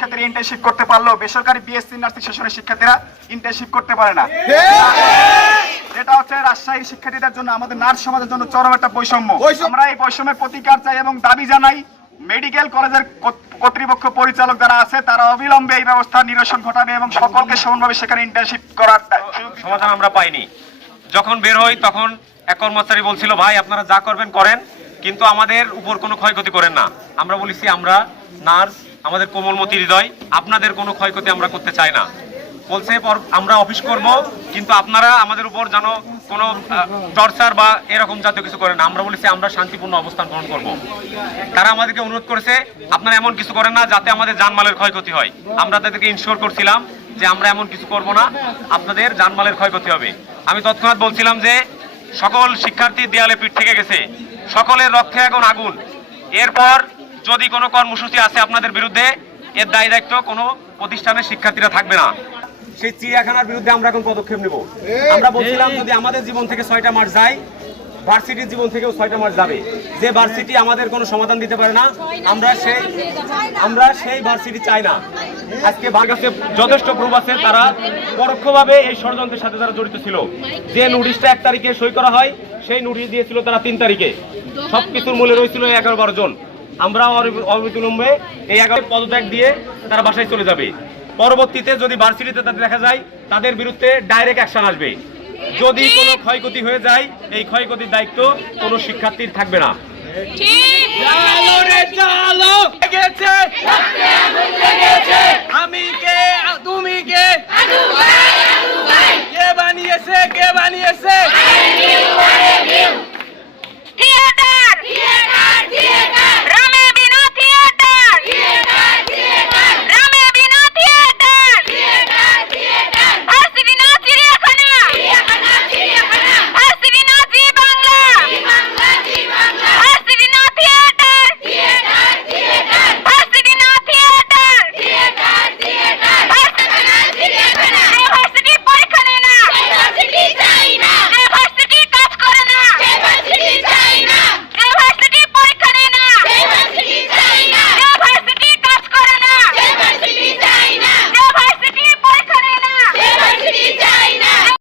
শিক্ষার্থীরা ইন্টার্নশিপ করতে পারলেও বেসরকারি বিএসসি নার্সিং সেশনের শিক্ষার্থীরা ইন্টার্নশিপ করতে পারে না। এটা হচ্ছে রাজশাহীর শিক্ষার্থীদের জন্য আমাদের নার্স সমাজের জন্য চরম একটা বৈষম্য। আমরা এই বৈষম্যের প্রতিকার চাই এবং দাবি জানাই মেডিকেল কলেজের কর্তৃপক্ষ পরিচালক যারা আছে তারা অবিলম্বে এই ব্যবস্থা নিরসন ঘটাবে এবং সকলকে সমানভাবে সেখানে ইন্টার্নশিপ করার সমাধান আমরা পাইনি। যখন বের হই তখন এক কর্মচারী বলছিল ভাই আপনারা যা করবেন করেন কিন্তু আমাদের উপর কোনো ক্ষয়ক্ষতি করেন না। আমরা বলেছি আমরা নার্স আমাদের কোমলমতি হৃদয়, আপনাদের কোনো ক্ষয়ক্ষতি আমরা করতে চাই না। বলছে আমরা অফিস করব, কিন্তু আপনারা আমাদের উপর যেন কোনো টর্চার বা এরকম জাতীয় কিছু করেন আমরা বলেছি, আমরা শান্তিপূর্ণ অবস্থান গ্রহণ করব। তারা আমাদেরকে অনুরোধ করেছে, আপনারা এমন কিছু করেন না, যাতে আমাদের জানমালের ক্ষয়ক্ষতি হয়। আমরা তাদেরকে ইনশিওর করছিলাম যে আমরা এমন কিছু করব না, আপনাদের জানমালের ক্ষয়ক্ষতি হবে। আমি তৎক্ষণাৎ বলছিলাম যে, সকল শিক্ষার্থী দেয়ালে পিঠ থেকে গেছে। সকলের রক্ষে এখন আগুন। এরপর যদি কোনো কর্মসূচি আছে আপনাদের বিরুদ্ধে এর দায়ী দায়িত্ব কোনো প্রতিষ্ঠানের শিক্ষার্থীরা থাকবে না। সেই চিড়িয়াখানার বিরুদ্ধে আমরা এখন পদক্ষেপ নেব। আমরা বলছিলাম যদি আমাদের জীবন থেকে ছয়টা মাস যায় ভার্সিটির জীবন থেকেও ছয়টা মাস যাবে। যে ভার্সিটি আমাদের কোনো সমাধান দিতে পারে না আমরা সেই আমরা সেই ভার্সিটি চাই না। আজকে বাংলাদেশে যথেষ্ট প্রুফ আছে তারা পরোক্ষভাবে এই ষড়যন্ত্রের সাথে তারা জড়িত ছিল। যে নোটিশটা এক তারিখে সই করা হয় সেই নোটিশ দিয়েছিল তারা তিন তারিখে। সব কিছুর মূল্যে রয়েছিল এগারো বারো জন। আমরা অবি- অবিলম্বে এই এগারো পদত্যাগ দিয়ে তারা বাসায় চলে যাবে। পরবর্তীতে যদি ভার্সিটিতে তাদের দেখা যায়, তাদের বিরুদ্ধে ডাইরেক্ট অ্যাকশন আসবে। যদি কোনো ক্ষয়ক্ষতি হয়ে যায়, এই ক্ষয়ক্ষতির দায়িত্ব কোনো শিক্ষার্থীর থাকবে না। কে বানিয়েছে? কে বানিয়েছে?